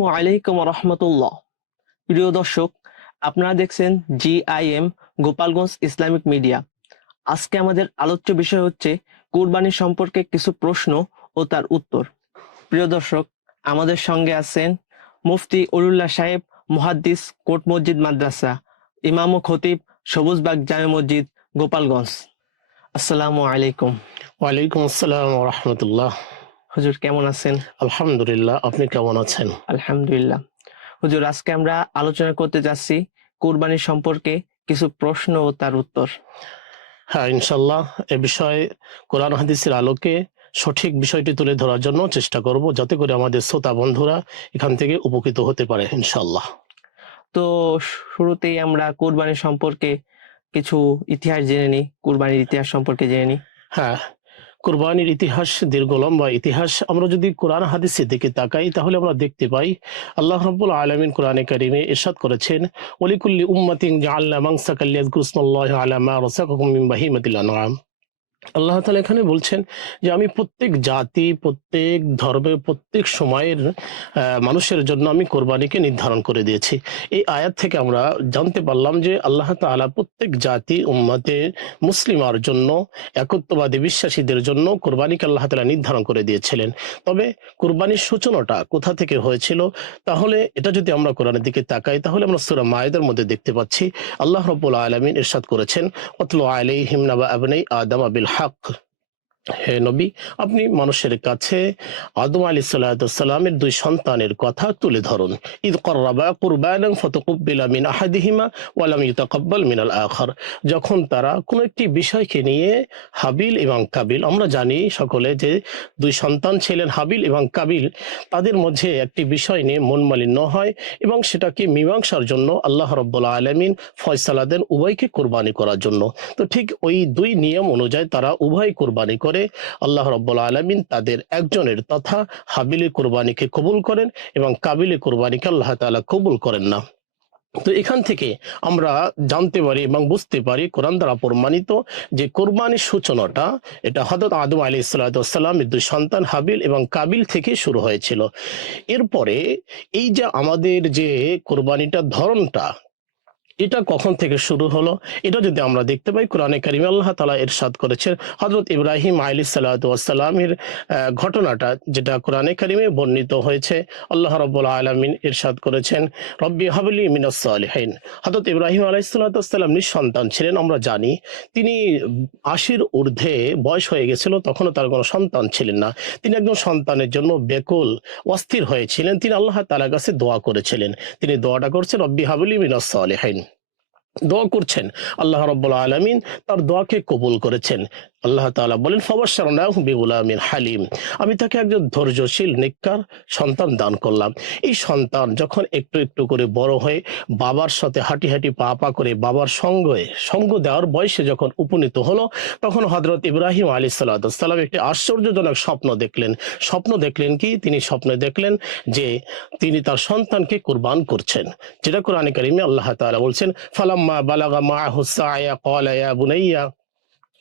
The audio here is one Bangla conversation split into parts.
আসসালামু আলাইকুম রহমতুল্লাহ প্রিয় দর্শক, আপনারা দেখছেন জিআইএম, গোপালগঞ্জ ইসলামিক মিডিয়া। আজকে আমাদের আলোচ্য বিষয় হচ্ছে কুরবানি সম্পর্কে কিছু প্রশ্ন ও তার উত্তর। প্রিয় দর্শক, আমাদের সঙ্গে আছেন মুফতি উলুল্লাহ সাহেব, মুহাদ্দিস কোট মসজিদ মাদ্রাসা, ইমাম খতিব সবুজবাগ জামে মসজিদ, গোপালগঞ্জ। আসসালামু আলাইকুম। ওয়ালাইকুম আসসালাম রহমতুল্লাহ হুজুর কেমন আছেন? আলহামদুলিল্লাহ আপনি কেমন আছেন? আলহামদুলিল্লাহ। হুজুর আজকে আমরা আলোচনা করতে যাচ্ছি কুরবানি সম্পর্কে কিছু প্রশ্ন ও তার উত্তর। হ্যাঁ ইনশাল্লাহ এ বিষয়ে কোরআন হাদিসের আলোকে সঠিক বিষয়টি তুলে ধরার জন্য চেষ্টা করব যাতে করে আমাদের শ্রোতা বন্ধুরা এখান থেকে উপকৃত হতে পারে ইনশাল্লাহ তো শুরুতেই আমরা কুরবানি সম্পর্কে কিছু ইতিহাস জেনে নিই কুরবানির ইতিহাস সম্পর্কে জেনে নিই। হ্যাঁ কোরবানির ইতিহাস দীর্ঘ লম্বা ইতিহাস। আমরা যদি কোরআন হাদিসের দিকে তাকাই, তাহলে আমরা দেখতে পাই, আল্লাহ রব্বুল আলমিন কোরআনে কারিমে এরশাদ করেছেন অলিকুল্লি উম্মাতিন জাল্লা মাংসাকাল্লিয়াজ লিয়াযকুরু আলামা রসাকুম বাহিমাতিল আনআম। আল্লাহ তাআলা এখানে বলছেন যে আমি প্রত্যেক জাতি, প্রত্যেক ধর্মের প্রত্যেক সময়ের মানুষের জন্য আমি কোরবানিকে নির্ধারণ করে দিয়েছি। এই আয়াত থেকে আমরা জানতে পারলাম যে আল্লাহ তাআলা প্রত্যেক জাতি, উম্মতে, মুসলিমার জন্য, একত্ববাদী বিশ্বাসীদের জন্য কোরবানিকে আল্লাহ তালা নির্ধারণ করে দিয়েছিলেন। তবে কোরবানির সূচনাটা কোথা থেকে হয়েছিল? তাহলে এটা যদি আমরা কোরআনের দিকে তাকাই, তাহলে আমরা সুরা মায়েদের মধ্যে দেখতে পাচ্ছি, আল্লাহ রব্বুল আলমিন ইরশাদ করেছেন, অতল আলাই হিমনাবা আবনাই আদাম আবিল হক হে নবী, আপনি মানুষের কাছে আদম আলী সাল্লামের দুই সন্তানের কথা তুলে ধরুন। ঈদ কর্রাবা কুরবানান ফতকুব্বিলা মিন আহাদিহিমা ওয়ালাম ইউতাকাব্বাল মিনাল আখার। যখন তারা কোনো একটি বিষয়কে নিয়ে হাবিল এবং কাবিল, আমরা জানি সকলে যে দুই সন্তান ছিলেন হাবিল এবং কাবিল, তাদের মধ্যে একটি বিষয় নিয়ে মন মালিন্য হয় এবং সেটাকে মীমাংসার জন্য আল্লাহ রব্বুল্লা আলমিন ফয়সালা দেন উভয়কে কোরবানি করার জন্য। তো ঠিক ওই দুই নিয়ম অনুযায়ী তারা উভয় কোরবানি করে আল্লাহ রব্বুল্লা আলমিন তাদের একজনের তথা হাবিলের কোরবানিকে কবুল করেন এবং কাবিলের কোরবানিকে আল্লাহ তাআলা কবুল করেন না। তো এখান থেকে আমরা জানতে পারি এবং বুঝতে পারি কোরআন দ্বারা প্রমাণিত যে কোরবানির সূচনাটা এটা হজরত আদম আলী সাল্লামের দুই সন্তান হাবিল এবং কাবিল থেকে শুরু হয়েছিল। এরপরে এই যে আমাদের যে কোরবানিটার ধরনটা এটা কখন থেকে শুরু হলো? এটা যদি আমরা দেখতে পাই, কোরআনে কারিমে আল্লাহ তালা এরশাদ করেছেন হজরত ইব্রাহিম আলী সাল্লাতামের ঘটনাটা যেটা কোরআনে কারিমে বর্ণিত হয়েছে, আল্লাহ রব্বুল আলমিন ইরশাদ করেছেন, রব্বি হাবলি মিনাসালিহাইন হজরত ইব্রাহিম আলাই সাল্লাতাম নিঃসন্তান ছিলেন, আমরা জানি। তিনি আশির ঊর্ধ্বে বয়স হয়ে গেছিল, তখনও তার কোনো সন্তান ছিলেন না। তিনি একজন সন্তানের জন্য বেকুল, অস্থির হয়েছিলেন। তিনি আল্লাহ তালার কাছে দোয়া করেছিলেন। তিনি দোয়াটা করছেন, রব্বি হাবলি মিনাসালিহাইন দোয়া করছেন। আল্লাহ রব্বুল আলমিন তার দোয়াকে কবুল করেছেন। আল্লাহ তাআলা বলেন বিগুলামিন হালিম। আমি তাকে একজন ধৈর্যশীল, নিকার সন্তান দান করলাম। এই সন্তান যখন একটু একটু করে বড় হয়ে বাবার সাথে হাঁটি হাঁটি পা পা করে বাবার সঙ্গে, সঙ্গ দেওয়ার বয়সে যখন উপনীত হলো, তখন হজরত ইব্রাহিম আলী সাল্লাম একটি আশ্চর্যজনক স্বপ্ন দেখলেন। স্বপ্ন দেখলেন কি? তিনি স্বপ্নে দেখলেন যে তিনি তার সন্তানকে কুরবান করছেন, যেটা কোরআনে কারিমে আল্লাহ তাআলা বলছেন, ফালাম্মা বালাগা মাআহু সায়া, ক্বালা ইয়া বুনাইয়া।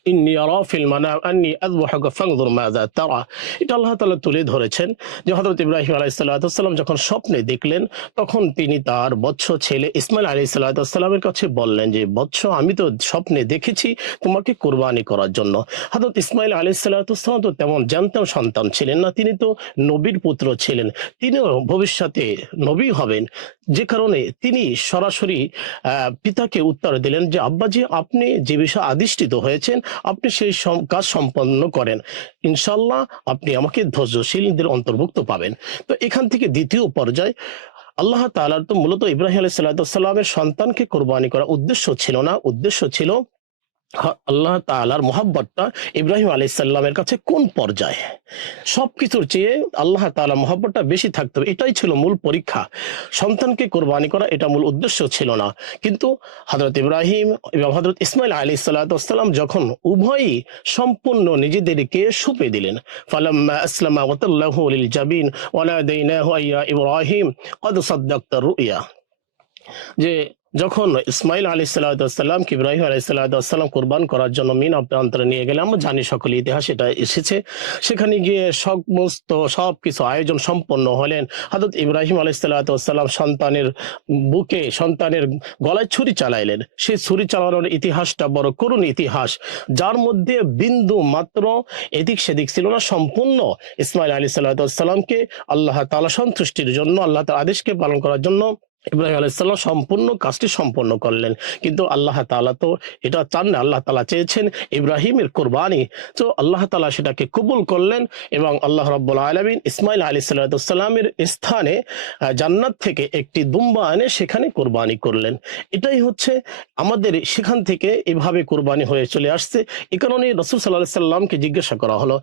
ইন্নি আরা ফিল আন্নি আযবাহুকা ফানজুর মাযা তারা। এটা আল্লাহ তাআলা তুলে ধরেছেন যে হযরত ইব্রাহিম আলাইহিস সালাম যখন স্বপ্নে দেখলেন, তখন তিনি তার বৎস ছেলে ইসমাইল আলাইহিস সালামের কাছে বললেন যে, বৎস, আমি তো স্বপ্নে দেখেছি তোমাকে কোরবানি করার জন্য। হযরত ইসমাইল আলাইহিস সালাম তো তেমন জানতাম সন্তান ছিলেন না। তিনি তো নবীর পুত্র ছিলেন। তিনিও ভবিষ্যতে নবী হবেন। যে কারণে তিনি সরাসরি পিতাকে উত্তর দিলেন যে, আব্বাজি, আপনি যে বিষয়ে আদিষ্ঠিত হয়েছেন আপনি সেই কাজ সম্পন্ন করেন। ইনশাল্লাহ আপনি আমাকে ধৈর্যশীলদের অন্তর্ভুক্ত পাবেন। তো এখান থেকে দ্বিতীয় পর্যায়, আল্লাহ তালার তো মূলত ইব্রাহিম আলাইহিস সাল্লামের সন্তানকে কোরবানি করা উদ্দেশ্য ছিল না। উদ্দেশ্য ছিল আল্লাহ তালার মোহাব্বতটা ইব্রাহিম আলাইহিস সালামের কাছে কোন পর্যায়ে? সবকিছুর চেয়ে আল্লাহ তাআলা মোহাব্বতটা বেশি থাকতে হবে। এটাই ছিল মূল পরীক্ষা। সন্তানকে কোরবানি করা এটা মূল উদ্দেশ্য ছিল না। কিন্তু হজরত ইব্রাহিম এবং হজরত ইসমাইল আলী সাল্লাম যখন উভয়ই সম্পূর্ণ নিজেদেরকে সুপে দিলেন। ফালাম্মা ইব্রাহিম। যে যখন ইসমাইল আলী সাল্লাম ইব্রাহিম আলী সাল্লাম কোরবান করার জন্য মিন প্রান্তরে নিয়ে গেলে আমরা জানি সকল ইতিহাস এটা এসেছে। সেখানে গিয়ে সমস্ত সব কিছু আয়োজন সম্পন্ন হলেন। হাজরত ইব্রাহিম আলী সাল্লাম সন্তানের বুকে, সন্তানের গলায় ছুরি চালাইলেন। সেই ছুরি চালানোর ইতিহাসটা বড় করুণ ইতিহাস, যার মধ্যে বিন্দু মাত্র এদিক সেদিক ছিল না, সম্পূর্ণ ইসমাইল আলী সাল্লামকে আল্লাহ তালা সন্তুষ্টির জন্য, আল্লাহ তার আদেশকে পালন করার জন্য ইব্রাহিম আলাইসাল্লাম সম্পূর্ণ কাজটি সম্পন্ন করলেন। কিন্তু আল্লাহ তাআলা তো এটা চান না, আল্লাহ তাআলা চেয়েছেন ইব্রাহিমের কোরবানি। তো আল্লাহ তাআলা সেটাকে কবুল করলেন এবং আল্লাহ রাব্বুল আলামিন ইসমাইল আলী সাল্লামের স্থানে জান্নাত থেকে একটি দুম্বা এনে সেখানে কোরবানি করলেন। এটাই হচ্ছে আমাদের সেখান থেকে এভাবে কোরবানি হয়ে চলে আসছে। এ কারণে রসুল সাল্লাহ সাল্লামকে জিজ্ঞাসা করা হলো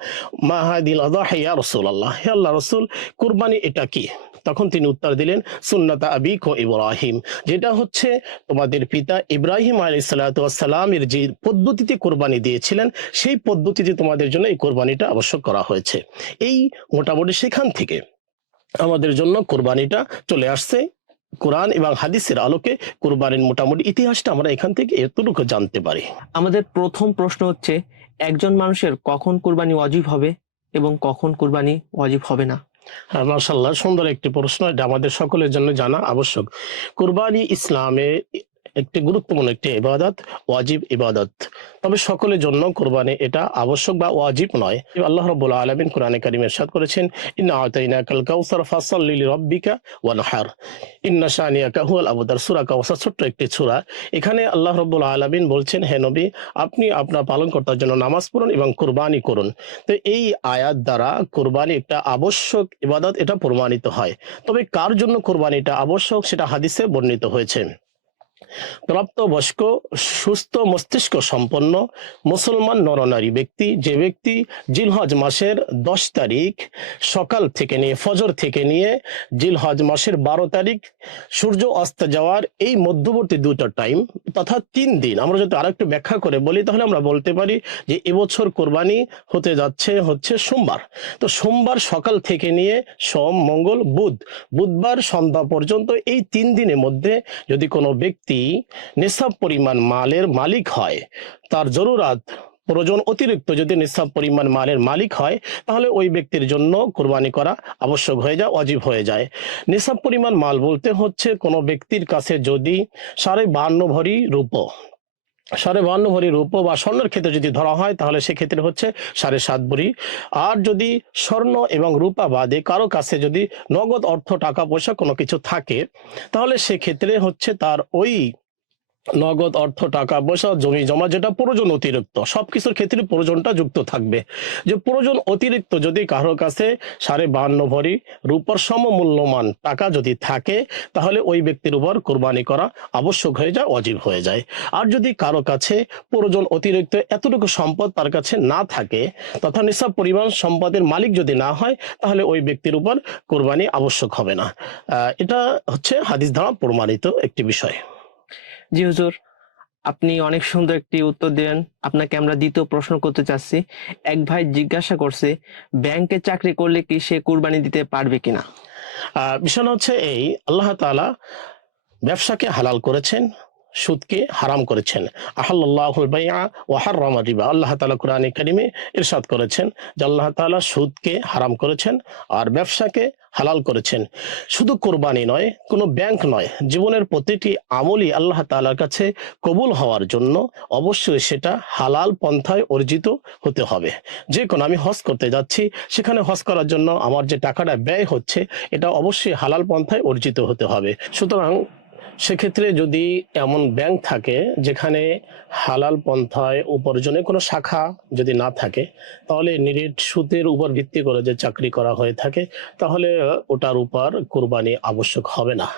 মাহাদিল আদা হেয়া রসুল আল্লাহ হে আল্লাহ রসুল, কোরবানি এটা কি? তখন তিনি উত্তর দিলেন, সুন্নাতা আবিক ও ইব্রাহিম। যেটা হচ্ছে তোমাদের পিতা ইব্রাহিম আলী সালামের যে পদ্ধতিতে কোরবানি দিয়েছিলেন, সেই পদ্ধতিতে তোমাদের জন্য এই কোরবানিটা আবশ্যক করা হয়েছে। এই মোটামুটি সেখান থেকে আমাদের জন্য কোরবানিটা চলে আসছে। কোরআন এবং হাদিসের আলোকে কোরবানির মোটামুটি ইতিহাসটা আমরা এখান থেকে এতটুকু জানতে পারি। আমাদের প্রথম প্রশ্ন হচ্ছে, একজন মানুষের কখন কোরবানি অজীব হবে এবং কখন কোরবানি ওয়াজিব হবে না? মার্শাল্লাহ সুন্দর একটি প্রশ্ন এটা আমাদের সকলের জন্য জানা আবশ্যক। কুরবানি ইসলামে একটি গুরুত্বপূর্ণ একটি ইবাদত, ওয়াজিব ইবাদত। তবে সকলের জন্য কোরবানি এটা আবশ্যক বা ওয়াজিব নয়। আল্লাহ রাব্বুল আলামিন কোরআনে কারীম ইরশাদ করেছেন, ইন্না আতাইনাকাল কাউসার ফাসাল্লি লিরাব্বিকা ওয়ানহার। কাউসার ছোট্ট একটি সূরা। এখানে আল্লাহ রাব্বুল আলামিন বলছেন, হে নবী, আপনি আপনার পালনকর্তার জন্য নামাজ পড়ুন এবং কোরবানি করুন। তো এই আয়াত দ্বারা কোরবানি একটা আবশ্যক ইবাদত, এটা প্রমাণিত হয়। তবে কার জন্য কোরবানিটা আবশ্যক সেটা হাদিসে বর্ণিত হয়েছে। প্রাপ্তবয়স্ক, সুস্থ মস্তিষ্ক সম্পন্ন মুসলমান নরনারী ব্যক্তি, যে ব্যক্তি জিলহজ মাসের দশ তারিখ সকাল থেকে নিয়ে, ফজর থেকে নিয়ে জিলহজ মাসের বারো তারিখ সূর্য অস্ত যাওয়ার এই মধ্যবর্তী দুটো টাইম তথা তিন দিন। আমরা যদি আরেকটু ব্যাখ্যা করে বলি, তাহলে আমরা বলতে পারি যে এবছর কোরবানি হতে যাচ্ছে হচ্ছে সোমবার। তো সোমবার সকাল থেকে নিয়ে সোম, মঙ্গল, বুধ, বুধবার সন্ধ্যা পর্যন্ত এই তিন দিনের মধ্যে যদি কোনো ব্যক্তি নিসাব পরিমাণ মালের মালিক হয়, তার জরুরাত প্রয়োজন অতিরিক্ত যদি নিঃসাব পরিমাণ মালের মালিক হয়, তাহলে ওই ব্যক্তির জন্য কোরবানি করা আবশ্যক হয়ে যায় অজীব হয়ে যায়। নিঃসাব পরিমাণ মাল বলতে হচ্ছে কোনো ব্যক্তির কাছে যদি সাড়ে বান্ন ভরি রূপো সাড়ে বান্ন ভরি রূপ বা স্বর্ণের ক্ষেত্রে যদি ধরা হয়, তাহলে সেক্ষেত্রে হচ্ছে সাড়ে সাত ভরি। আর যদি স্বর্ণ এবং রূপা বাদে কারও কাছে যদি নগদ অর্থ, টাকা, পয়সা কোনো কিছু থাকে, তাহলে সেক্ষেত্রে হচ্ছে তার ওই নগদ অর্থ, টাকা পয়সা, জমি জমা যেটা প্রয়োজন অতিরিক্ত, সবকিছুর ক্ষেত্রে প্রয়োজনটা যুক্ত থাকবে। যে প্রয়োজন অতিরিক্ত যদি কারও কাছে সাড়ে বান্ন ভরি রূপার সমমূল্যমান টাকা যদি থাকে, তাহলে ওই ব্যক্তির উপর কোরবানি করা আবশ্যক হয়ে যায়, অজীব হয়ে যায়। আর যদি কারও কাছে প্রয়োজন অতিরিক্ত এতটুকু সম্পদ তার কাছে না থাকে, তথা নিসাব পরিমাণ সম্পদের মালিক যদি না হয়, তাহলে ওই ব্যক্তির উপর কোরবানি আবশ্যক হবে না। এটা হচ্ছে হাদিস দ্বারা প্রমাণিত একটি বিষয়। জি হুজুর, আপনি অনেক সুন্দর একটি উত্তর দিলেন। আপনাকে আমরা দ্বিতীয় প্রশ্ন করতে চাচ্ছি। এক ভাই জিজ্ঞাসা করছে ব্যাংকে চাকরি করলে কি সে কুরবানি দিতে পারবে কিনা? বিষয় হচ্ছে এই, আল্লাহ তাআলা ব্যবসাকে হালাল করেছেন, সুদকে হারাম করেছেন। আহাল্লাহুল আল্লাহ তাআলা কোরআনে করেছেন আল্লাহ সুদকে হারাম করেছেন আর ব্যবসাকে হালাল করেছেন। শুধু কোরবানি নয়, কোনো ব্যাংক নয়, জীবনের প্রতিটি আমলই আল্লাহ তালার কাছে কবুল হওয়ার জন্য অবশ্যই সেটা হালাল পন্থায় অর্জিত হতে হবে। যে কোনো, আমি হজ করতে যাচ্ছি, সেখানে হজ করার জন্য আমার যে টাকাটা ব্যয় হচ্ছে, এটা অবশ্যই হালাল পন্থায় অর্জিত হতে হবে। সুতরাং সেক্ষেত্রে যদি এমন ব্যাংক থাকে যেখানে হালাল পন্থায় উপার্জনের কোনো শাখা যদি না থাকে, তাহলে নিরেট সুদের উপর ভিত্তি করে যে চাকরি করা হয়ে থাকে, তাহলে ওটার উপর কোরবানি আবশ্যক হবে না।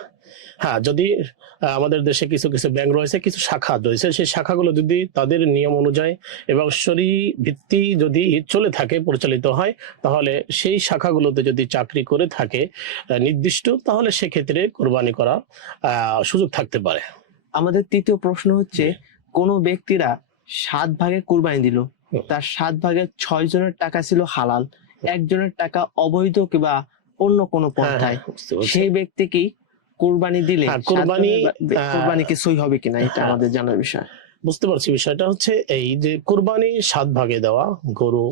হ্যাঁ যদি আমাদের দেশে কিছু কিছু ব্যাংক রয়েছে কিছু শাখা রয়েছে সেই শাখাগুলো যদি তাদের নিয়ম অনুযায়ী এবং শরী ভিত্তি যদি চলে থাকে পরিচালিত হয় তাহলে সেই শাখাগুলোতে যদি চাকরি করে থাকে নির্দিষ্ট তাহলে সেক্ষেত্রে কোরবানি করা আহ, সুযোগ থাকতে পারে। আমাদের তৃতীয় প্রশ্ন হচ্ছে কোন ব্যক্তিরা সাত ভাগে কোরবানি দিল তার সাত ভাগে ছয় জনের টাকা ছিল হালাল একজনের টাকা অবৈধ কিংবা অন্য কোনো হ্যাঁ, পন্থায় হ্যাঁ, পারছি। সেই ব্যক্তি কি কোরবানি দিলে হ্যাঁ, কোরবানি, কোরবানি কি সই হবে কিনা এটা হ্যাঁ। আমাদের জানার বিষয়। বুঝতে পারছি বিষয়টা হচ্ছে এই যে কোরবানি সাত ভাগে দেওয়া গরু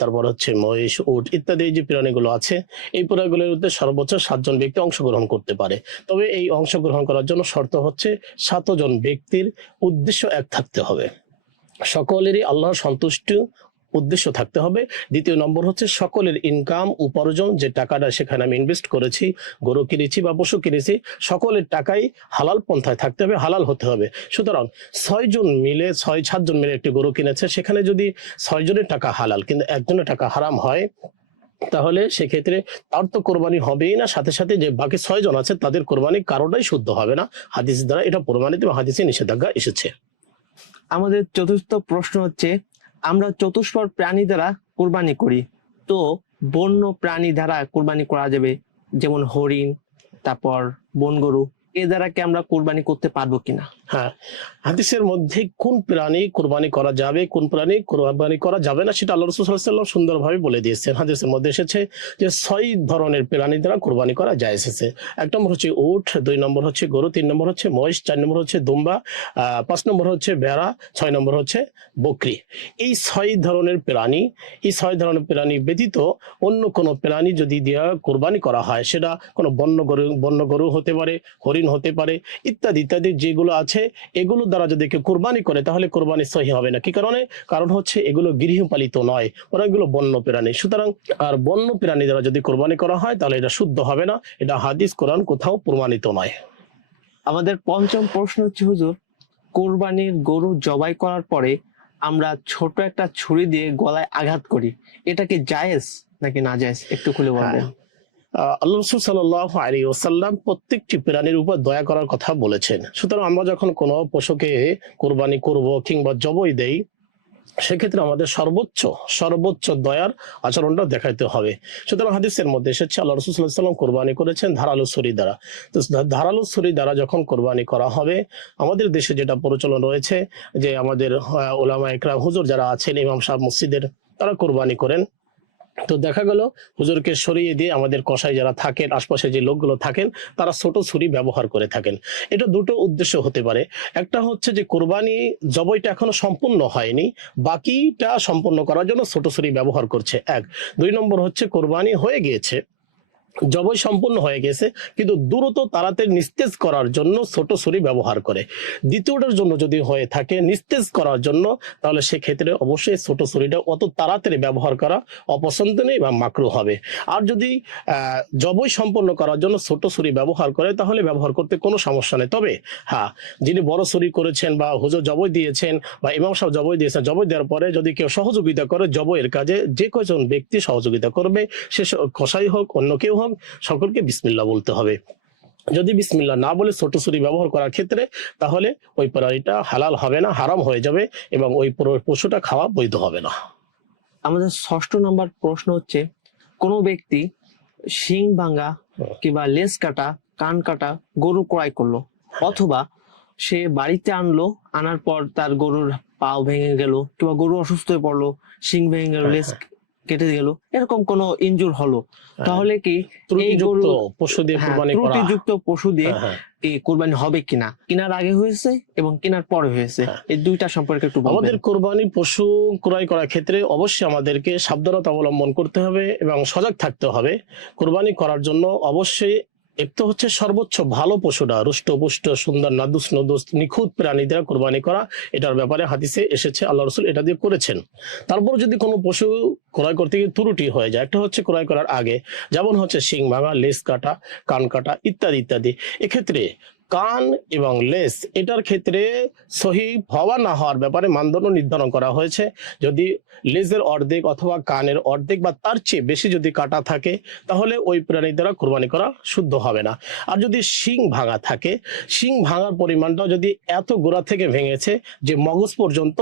তারপর হচ্ছে মহিষ উট ইত্যাদি এই যে প্রাণীগুলো আছে এই প্রাণীগুলোর মধ্যে সর্বোচ্চ সাতজন ব্যক্তি অংশগ্রহণ করতে পারে। তবে এই অংশগ্রহণ করার জন্য শর্ত হচ্ছে সাতজন ব্যক্তির উদ্দেশ্য এক থাকতে হবে। সকলেরই আল্লাহর সন্তুষ্ট উদ্দেশ্য থাকতে হবে। দ্বিতীয় নম্বর হচ্ছে সকলের ইনকাম উপার্জন যে টাকাটা সেখানে আমি ইনভেস্ট করেছি, গরু কিনেছি বা পশু কিনেছি, সকলের টাকাই হালাল পন্থায় থাকতে হবে, হালাল হতে হবে। সুতরাং ছয় জন মিলে, ছয় সাতজন মিলে একটি গরু কিনেছে, সেখানে যদি ছয় জনের টাকা হালাল কিন্তু একজনের টাকা হারাম হয়, তাহলে সেক্ষেত্রে তার তো কোরবানি হবেই না। সাথে সাথে যে বাকি ছয় জন আছে, তাদের কোরবানি কারোটাই শুদ্ধ হবে না। হাদিস দ্বারা এটা প্রমাণিত হাদিসে নিষেধাজ্ঞা এসেছে। আমাদের চতুর্থ প্রশ্ন হচ্ছে আমরা চতুষ্পর প্রাণী দ্বারা কোরবানি করি। তো বন্য প্রাণী দ্বারা কোরবানি করা যাবে, যেমন হরিণ, তারপর বন গরু এ দ্বারা কি আমরা কোরবানি করতে পারব কিনা? হ্যাঁ হাদিসের মধ্যে কোন প্রাণী কোরবানি করা যাবে, কোন প্রাণী কোরবানি করা যাবে না, সেটা আল্লাহ রসুল সাল্লাম সুন্দরভাবে বলে দিয়েছেন। হাদিসের মধ্যে এসেছে যে ছয় ধরনের প্রাণী দ্বারা কোরবানি করা যায় এসেছে। এক নম্বর হচ্ছে উট, দুই নম্বর হচ্ছে গরু, তিন নম্বর হচ্ছে মহিষ, চার নম্বর হচ্ছে দুম্বা পাঁচ নম্বর হচ্ছে বেড়া ছয় নম্বর হচ্ছে বকরি। এই ছয় ধরনের প্রাণী, এই ছয় ধরনের প্রাণী ব্যতীত অন্য কোনো প্রাণী যদি দেওয়া কোরবানি করা হয়, সেটা কোনো বন্য গরু বন্য গরু হতে পারে, হরিণ হতে পারে ইত্যাদি ইত্যাদি যেগুলো আছে এগুলো দ্বারা যদি কেউ কোরবানি করে তাহলে কোরবানি সহি হবে না। কি কারণে? কারণ হচ্ছে এগুলো গৃহপালিত নয় বরং এগুলো বন্য প্রাণী। সুতরাং আর বন্য প্রাণী দ্বারা যদি কোরবানি করা হয় তাহলে এটা শুদ্ধ হবে না এটা হাদিস কোরআন কোথাও প্রমাণিত নয়। আমাদের পঞ্চম প্রশ্ন হচ্ছে হুজুর কোরবানির গরু জবাই করার পরে আমরা ছোট একটা ছুরি দিয়ে গলায় আঘাত করি এটা কি জায়েজ নাকি না জায়েজ একটু খুলে বলবেন। হ্যাঁ। আল্লাহ আলী ওসাল্লাম প্রত্যেকটি প্রাণীর উপর দয়া করার কথা বলেছেন। সুতরাং আমরা যখন কোনো পশুকে কোরবানি করব কিংবা জবই দেই, সেক্ষেত্রে আমাদের সর্বোচ্চ সর্বোচ্চ দয়ার আচরণটা দেখাইতে হবে। সুতরাং হাদিসের মধ্যে এসেছে, আল্লাহ রসুল সাল্লাহ সাল্লাম কোরবানি করেছেন ধারালো ছুরি দ্বারা। তো ধারালো ছুরি দ্বারা যখন কোরবানি করা হবে, আমাদের দেশে যেটা প্রচলন রয়েছে, যে আমাদের ওলামা একরাম হুজুর যারা আছেন, ইমাম সাহেব, মসজিদের, তারা কোরবানি করেন। তো দেখা গেল হুজুরকে সরিয়ে দিয়ে আমাদের কষাই যারা থাকেন আশপাশে যে লোকগুলো থাকেন, তারা ছোট ছুরি ব্যবহার করে থাকেন। এটা দুটো উদ্দেশ্য হতে পারে। একটা হচ্ছে যে কোরবানি জবইটা এখনও সম্পূর্ণ হয়নি, বাকিটা সম্পূর্ণ করার জন্য ছোট ছুরি ব্যবহার করছে, এক। দুই নম্বর হচ্ছে কোরবানি হয়ে গিয়েছে জবই সম্পূর্ণ হয়ে গেছে, কিন্তু দ্রুত তাড়াতাড়ি নিস্তেজ করার জন্য ছোট ছুরি ব্যবহার করে। দ্বিতীয়টার জন্য যদি হয়ে থাকে নিস্তেজ করার জন্য, তাহলে সেক্ষেত্রে অবশ্যই ছোট ছুরিটা অত তাড়াতাড়ি ব্যবহার করা অপছন্দ নেই বা মাকরু হবে। আর যদি জবই সম্পন্ন করার জন্য ছোট ছুরি ব্যবহার করে, তাহলে ব্যবহার করতে কোনো সমস্যা নেই। তবে হ্যাঁ যিনি বড় ছুরি করেছেন বা হুজুর জবই দিয়েছেন বা ইমাম সাহেব জবই দিয়েছেন, জবই দেওয়ার পরে যদি কেউ সহযোগিতা করে, জবইয়ের কাজে যে কয়জন ব্যক্তি সহযোগিতা করবে সে কসাই হোক, অন্য কেউ হোক সকলকে বিসমিল্লাহ বলতে হবে। যদি বিসমিল্লাহ না বলে ছোট ছুরি ব্যবহার করার ক্ষেত্রে, তাহলে ওই প্রাণীটা হালাল হবে না, হারাম হয়ে যাবে এবং ওই পশুটা খাওয়া বৈধ হবে না। আমাদের ষষ্ঠ নম্বর প্রশ্ন হচ্ছে, কোনো ব্যক্তি শিং ভাঙা কিংবা লেজ কাটা, কান কাটা গরু ক্রয় করল অথবা সে বাড়িতে আনলো, আনার পর তার গরুর পাও ভেঙে গেল কিংবা গরু অসুস্থ হয়ে পড়ল, শিং ভেঙে গেল, লেজ কেটে গেল এরকম কোন ইঞ্জুর হলো। তাহলে কি ত্রুটিযুক্ত গরু- পশু দিয়ে হ্যাঁ, ত্রুটিযুক্ত পশু দিয়ে হ্যাঁ, হ্যাঁ। এই কোরবানি হবে কিনা? কেনার আগে হয়েছে এবং কেনার পরে হয়েছে। হ্যাঁ। এই দুইটা সম্পর্কে একটু আমাদের কোরবানি পশু ক্রয় করার ক্ষেত্রে অবশ্যই আমাদেরকে সাবধানতা অবলম্বন করতে হবে এবং সজাগ থাকতে হবে। কোরবানি করার জন্য অবশ্যই এক তো হচ্ছে সর্বোচ্চ ভালো পশুটা রুষ্ট, পুষ্ট, সুন্দর, নাদুস, নদুস, নিখুঁত প্রাণী দ্বারা কোরবানি করা, এটার ব্যাপারে হাদিসে এসেছে, আল্লাহ রসুল এটা দিয়ে করেছেন। তারপর যদি কোনো পশু ক্রয় করতে গিয়ে ত্রুটি হয়ে যায়, একটা হচ্ছে ক্রয় করার আগে, যেমন হচ্ছে শিং, ভাঙা, লেজ কাটা, কান কাটা, ইত্যাদি ইত্যাদি। এক্ষেত্রে কান এবং লেস, এটার ক্ষেত্রে সহি হওয়া না হওয়ার ব্যাপারে মানদণ্ড নির্ধারণ করা হয়েছে। যদি লেজের অর্ধেক অথবা কানের অর্ধেক বা তার চেয়ে বেশি যদি কাটা থাকে, তাহলে ওই প্রাণী দ্বারা কোরবানি করা শুদ্ধ হবে না। আর যদি শিং ভাঙা থাকে, শিং ভাঙার পরিমাণটা যদি এত গোড়া থেকে ভেঙেছে যে মগজ পর্যন্ত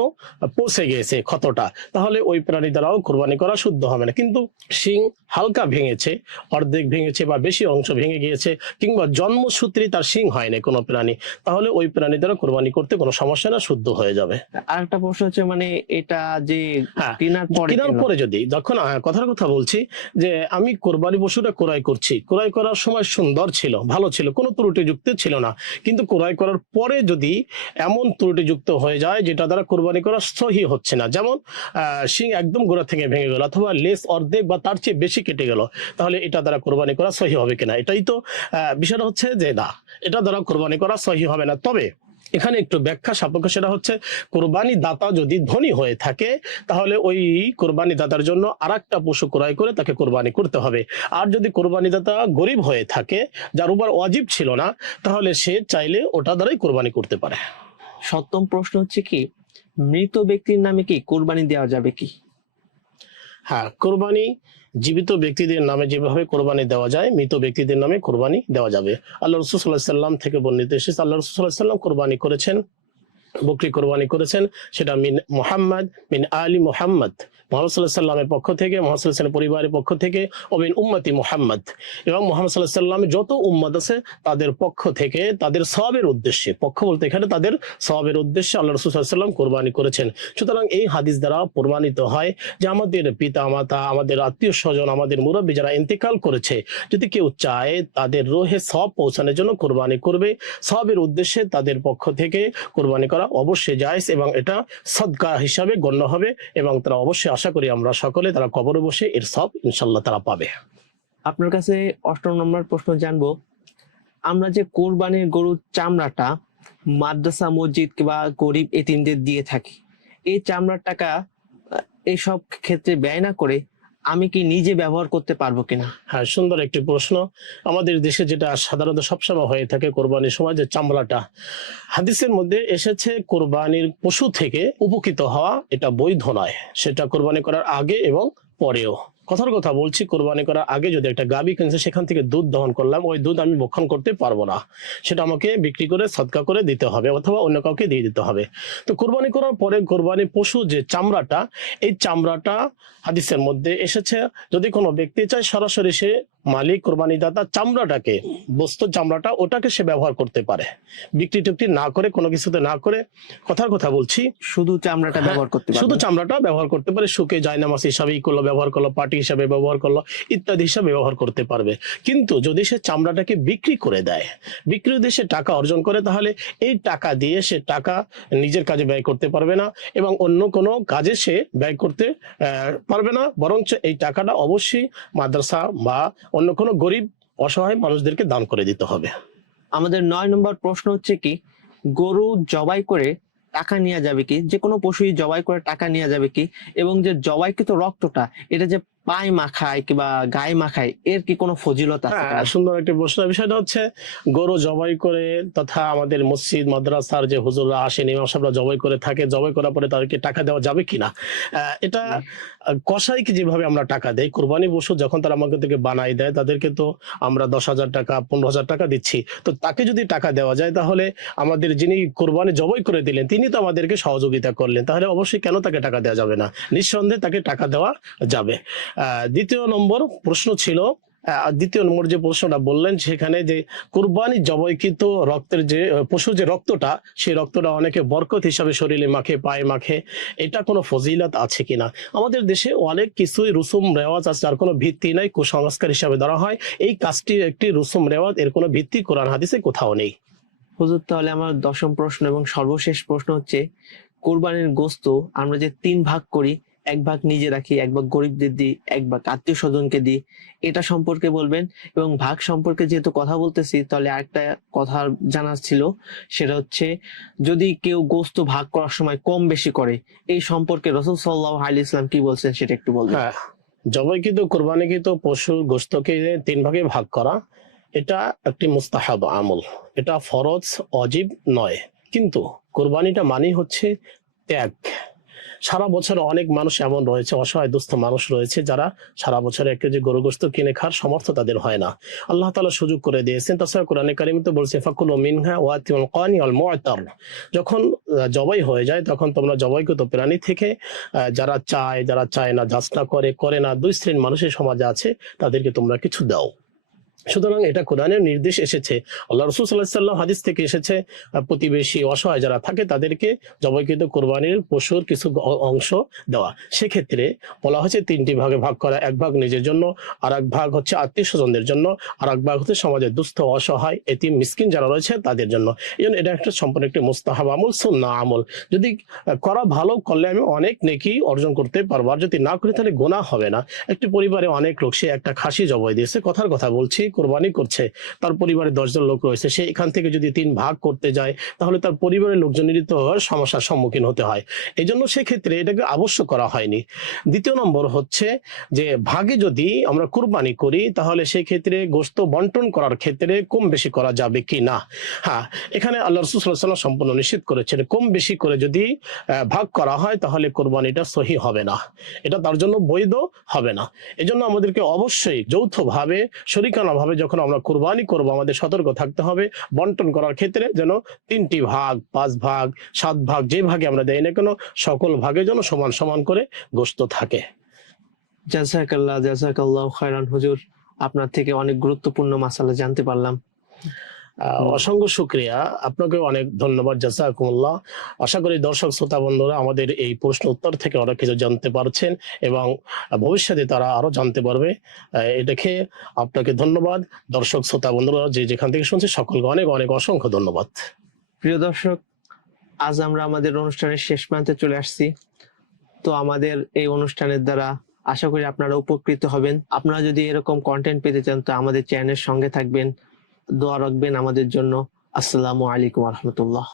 পৌঁছে গিয়েছে ক্ষতটা, তাহলে ওই প্রাণী দ্বারাও কোরবানি করা শুদ্ধ হবে না। কিন্তু শিং হালকা ভেঙেছে, অর্ধেক ভেঙেছে বা বেশি অংশ ভেঙে গিয়েছে কিংবা জন্মসূত্রে তার শিং হয়নি নেই কোনো প্রাণী। তাহলে ওই প্রাণী দ্বারা কোরবানি করতে কোনো সমস্যা না শুদ্ধ হয়ে যাবে। আর একটা প্রশ্ন হচ্ছে মানে এটা যে হ্যাঁ কেনার পরে কেনার পরে যদি যখন কথার কথা বলছি যে আমি কোরবানি পশুটা ক্রয় করছি। ক্রয় করার সময় সুন্দর ছিল ভালো ছিল কোনো ত্রুটিযুক্ত ছিল না। কিন্তু ক্রয় করার পরে যদি এমন ত্রুটিযুক্ত হয়ে যায় যেটা দ্বারা কোরবানি করা সহি হচ্ছে না যেমন আহ, শিং একদম গোড়া থেকে ভেঙে গেল অথবা লেস অর্ধেক বা তার চেয়ে বেশি কেটে গেল তাহলে এটা দ্বারা কোরবানি করা সহি হবে কিনা? এটাই তো আহ, বিষয়টা হচ্ছে যে না এটা দ্বারা কোরবানি করা সহি হবে না। তবে এখানে একটু ব্যাখ্যা সাপেক্ষ, সেটা হচ্ছে কোরবানি দাতা যদি ধনী হয়ে থাকে, তাহলে ওই কোরবানি দাতার জন্য আর পশু ক্রয় করে তাকে কোরবানি করতে হবে। আর যদি কোরবানি দাতা গরিব হয়ে থাকে, যার উপর অজীব ছিল না, তাহলে সে চাইলে ওটা দ্বারাই কোরবানি করতে পারে। সপ্তম প্রশ্ন হচ্ছে কি, মৃত ব্যক্তির নামে কি কোরবানি দেওয়া যাবে কি? হ্যাঁ কোরবানি জীবিত ব্যক্তিদের নামে যেভাবে কোরবানি দেওয়া যায়, মৃত ব্যক্তিদের নামে কোরবানি দেওয়া যাবে। আল্লাহ রসুল্লাহ সাল্লাহ সাল্লাম থেকে বর্ণিত এসেছে, আল্লাহ রসুল্লাহ সাল্লাম কোরবানি করেছেন। বকরি কোরবানি করেছেন, সেটা মিন মোহাম্মদ, মিন আলী মোহাম্মদ। মোহাম্মদ পক্ষ থেকে, মোহাম্মদ পরিবারের পক্ষ থেকে ও মিন উম্মতি মোহাম্মদ। এবং মোহাম্মদ সাল্লামের যত উম্মত আছে, তাদের পক্ষ থেকে তাদের সবের উদ্দেশ্যে, পক্ষ বলতে এখানে তাদের সবের উদ্দেশ্যে আল্লাহ রসুল সাল্লাম কোরবানি করেছেন। সুতরাং এই হাদিস দ্বারা প্রমাণিত হয় যে আমাদের পিতা মাতা আমাদের আত্মীয় স্বজন আমাদের মুরব্বী যারা ইন্তেকাল করেছে, যদি কেউ চায় তাদের রোহে সব পৌঁছানোর জন্য কোরবানি করবে সবের উদ্দেশ্যে তাদের পক্ষ থেকে কোরবানি করা অবশ্যই জায়েজ এবং এটা সদকা হিসাবে গণ্য হবে এবং তারা অবশ্যই আশা করি আমরা সকলে তারা কবরে বসে এর সব ইনশাল্লাহ তারা পাবে। আপনার কাছে অষ্টম নম্বর প্রশ্ন জানব। আমরা যে কোরবানির গরুর চামড়াটা মাদ্রাসা, মসজিদ কিংবা গরিব এতিমদের দিয়ে থাকি, এই চামড়ার টাকা এইসব ক্ষেত্রে ব্যয় না করে আমি কি নিজে ব্যবহার করতে পারব কিনা? হ্যাঁ সুন্দর একটি প্রশ্ন। আমাদের দেশে যেটা সাধারণত সবসময় হয়ে থাকে কোরবানির সময়, যে চামড়াটা। হাদিসের মধ্যে এসেছে, কোরবানির পশু থেকে উপকৃত হওয়া এটা বৈধ নয়। সেটা কোরবানি করার আগে এবং পরেও। কথার কথা বলছি কোরবানি করার আগে যদি একটা গাবি কিনছে সেখান থেকে দুধ দহন করলাম ওই দুধ আমি ভক্ষণ করতে পারব না। সেটা আমাকে বিক্রি করে সৎকা করে দিতে হবে অথবা অন্য কাউকে দিয়ে দিতে হবে। তো কোরবানি করার পরে কোরবানি পশু যে চামড়াটা এই চামড়াটা হাদিসের মধ্যে এসেছে যদি কোনো ব্যক্তি চায় সরাসরি সে মালিক কোরবানি দাতা চামড়াটাকে বস্তু চামড়াটা ওটাকে সে ব্যবহার করতে পারে। বিক্রি টিক্রি না করে কোনো কিছুতে না করে কথার কথা বলছি শুধু চামড়াটা হ্যাঁ, ব্যবহার করতে শুধু চামড়াটা ব্যবহার করতে পারে শুকে জায়নামাজ হিসাবে ই করল ব্যবহার করল পাটি হিসাবে ব্যবহার করল, ইত্যাদি হিসাবে ব্যবহার করতে পারবে। কিন্তু যদি সে চামড়াটাকে বিক্রি করে দেয়, বিক্রি দিয়ে সে টাকা অর্জন করে, তাহলে এই টাকা দিয়ে সে টাকা নিজের কাজে ব্যয় করতে পারবে না এবং অন্য কোনো কাজে সে ব্যয় করতে পারবে না। বরঞ্চ এই টাকাটা অবশ্যই মাদ্রাসা বা অন্য কোনো গরিব, অসহায় মানুষদেরকে দান করে দিতে হবে। আমাদের নয় নম্বর প্রশ্ন হচ্ছে কি, গরু জবাই করে টাকা নেওয়া যাবে কি? যে কোনো পশুই জবাই করে টাকা নেওয়া যাবে কি? এবং যে জবাইকৃত রক্তটা, এটা যে পায়ে মাখায় কিংবা গায়ে মাখায় এর কি কোনো ফজিলত আছে হ্যাঁ, সুন্দর একটি প্রশ্ন। বিষয়টা হচ্ছে গরু জবাই করে তথা আমাদের মসজিদ মাদ্রাসার যে হুজুররা আসেন ইমাম সাহেবরা জবাই করে থাকে জবাই করার পরে তাদেরকে টাকা দেওয়া যাবে কিনা? এটা কসাইকে যেভাবে আমরা টাকা দেই কোরবানি পশু যখন তারা আমাকে থেকে বানাই দেয় তাদেরকে তো আমরা দশ হাজার টাকা পনেরো হাজার টাকা দিচ্ছি। তো তাকে যদি টাকা দেওয়া যায় তাহলে আমাদের যিনি কোরবানি জবাই করে দিলেন তিনি তো আমাদেরকে সহযোগিতা করলেন। তাহলে অবশ্যই কেন তাকে টাকা দেওয়া যাবে না? নিঃসন্দেহে তাকে টাকা দেওয়া যাবে। দ্বিতীয় নম্বর প্রশ্ন ছিল দ্বিতীয় নম্বর যে প্রশ্নটা বললেন সেখানে যে কুরবানি জবাইকৃত রক্তের যে পশুর যে রক্তটা, সেই রক্তটা অনেকে বরকত হিসাবে শরীরে মাখে, পায়ে মাখে। এটা কোনো ফজিলত আছে কিনা? আমাদের দেশে অনেক কিছুই রুসুম রেওয়াজ আছে, যার কোনো ভিত্তি নাই, কুসংস্কার হিসাবে ধরা হয়। এই কাজটি একটি রুসুম রেওয়াজ, এর কোনো ভিত্তি কোরআন হাদিসে কোথাও নেই। হুজুর, তাহলে আমার দশম প্রশ্ন এবং সর্বশেষ প্রশ্ন হচ্ছে, কোরবানির গোস্ত আমরা যে তিন ভাগ করি এক ভাগ নিজে রাখি, এক ভাগ গরিবদের দিই, এক ভাগ আত্মীয় স্বজনকে দিই। এটা সম্পর্কে বলবেন এবং ভাগ সম্পর্কে যেহেতু কথা বলতেছি, তাহলে আরেকটা কথা জানার ছিল, সেটা হচ্ছে যদি কেউ গোস্ত ভাগ করার সময় কম বেশি করে, এই সম্পর্কে রসুল সাল্লাহ আলী ইসলাম কি বলছেন সেটা একটু বলবেন। হ্যাঁ জবাইকৃত, কোরবানিকৃত পশুর গোস্তকে তিন ভাগে ভাগ করা, এটা একটি মুস্তাহাব আমল। এটা ফরজ, অজীব নয়। কিন্তু কোরবানিটা মানেই হচ্ছে ত্যাগ। সারা বছর অনেক মানুষ এমন রয়েছে, অসহায় দুস্থ মানুষ রয়েছে যারা সারা বছর এক কেজি গরু গোস্ত কিনে খাওয়ার সমর্থ তাদের হয় না। আল্লাহ তালা সুযোগ করে দিয়েছেন। তাছাড়া কোরআনে কারিম তো বলছে, ফাকুল মিনহা ওয়াতিউল কানি আল মুআতার যখন জবাই হয়ে যায়, তখন তোমরা জবাইকৃত প্রাণী থেকে যারা চায় যারা চায় না, যাচনা করে করে না, দুই শ্রেণির মানুষের সমাজে আছে, তাদেরকে তোমরা কিছু দাও। সুতরাং এটা কোরআনের নির্দেশ এসেছে। আল্লাহ রসুল সাল্লাহ সাল্লাম হাদিস থেকে এসেছে, প্রতিবেশী অসহায় যারা থাকে তাদেরকে জবাইকৃত কোরবানির পশুর কিছু অংশ দেওয়া। সেক্ষেত্রে বলা হয়েছে তিনটি ভাগে ভাগ করা, এক ভাগ নিজের জন্য আর এক ভাগ হচ্ছে আত্মীয় স্বজনদের জন্য আর এক ভাগ হচ্ছে সমাজের দুস্থ, অসহায় এটি মিসকিন যারা রয়েছে তাদের জন্য। এই জন্য এটা একটা সম্পূর্ণ একটি মুস্তাহাব আমল সুন্না আমল। যদি করা ভালো করলে আমি অনেক নেকি অর্জন করতে পারব, আর যদি না করি তাহলে গোনা হবে না। একটি পরিবারে অনেক লোক, সে একটা খাসি জবাই দিয়েছে, কথার কথা বলছি কোরবানি করছে, তার পরিবারে দশজন লোক রয়েছে, সে এখান থেকে যদি তিন ভাগ করতে যায়, তাহলে তার পরিবারের লোকজনেরই তো সমস্যার সম্মুখীন হতে হয়। এই জন্য সেক্ষেত্রে এটাকে আবশ্যক করা হয়নি। দ্বিতীয় নম্বর হচ্ছে যে, ভাগে যদি আমরা কুরবানি করি, তাহলে সেই ক্ষেত্রে গোস্ত বন্টন করার ক্ষেত্রে কম বেশি করা যাবে কি না? হ্যাঁ এখানে আল্লাহ রসুল সাল্লাহ সাল্লাম সম্পূর্ণ নিশ্চিত করেছেন, কম বেশি করে যদি ভাগ করা হয়, তাহলে কোরবানিটা সহি হবে না। এটা তার জন্য বৈধ হবে না। এজন্য আমাদেরকে অবশ্যই যৌথভাবে শরিকানাভাবে যখন আমরা কোরবানি করব, আমাদের সতর্ক থাকতে হবে বন্টন করার ক্ষেত্রে যেন তিনটি ভাগ, পাঁচ ভাগ, সাত ভাগ যে ভাগে আমরা দেয় না কেন, সকল ভাগে যেন সমান সমান করে গোস্ত থাকে। জাজাকাল্লাহ জাজাকাল্লাহ খায়রান, হুজুর, আপনার থেকে অনেক গুরুত্বপূর্ণ মাসালা জানতে পারলাম। অসংখ্য শুক্রিয়া। আপনাকে অনেক ধন্যবাদ জাসাকুমুল্লাহ আশা করি দর্শক শ্রোতা বন্ধুরা আমাদের এই প্রশ্ন উত্তর থেকে অনেক কিছু জানতে পারছেন এবং ভবিষ্যতে তারা আরও জানতে পারবে। এটাকে আপনাকে ধন্যবাদ। দর্শক শ্রোতা বন্ধুরা যে যেখান থেকে শুনছে সকলকে অনেক অনেক অসংখ্য ধন্যবাদ। প্রিয় দর্শক আজ আমরা আমাদের অনুষ্ঠানের শেষ প্রান্তে চলে আসছি। তো আমাদের এই অনুষ্ঠানের দ্বারা আশা করি আপনারা উপকৃত হবেন। আপনারা যদি এরকম কন্টেন্ট পেতে চান তো আমাদের চ্যানেলের সঙ্গে থাকবেন। দোয়া রাখবেন আমাদের জন্য। আসসালামু আলাইকুম রহমতুল্লাহ।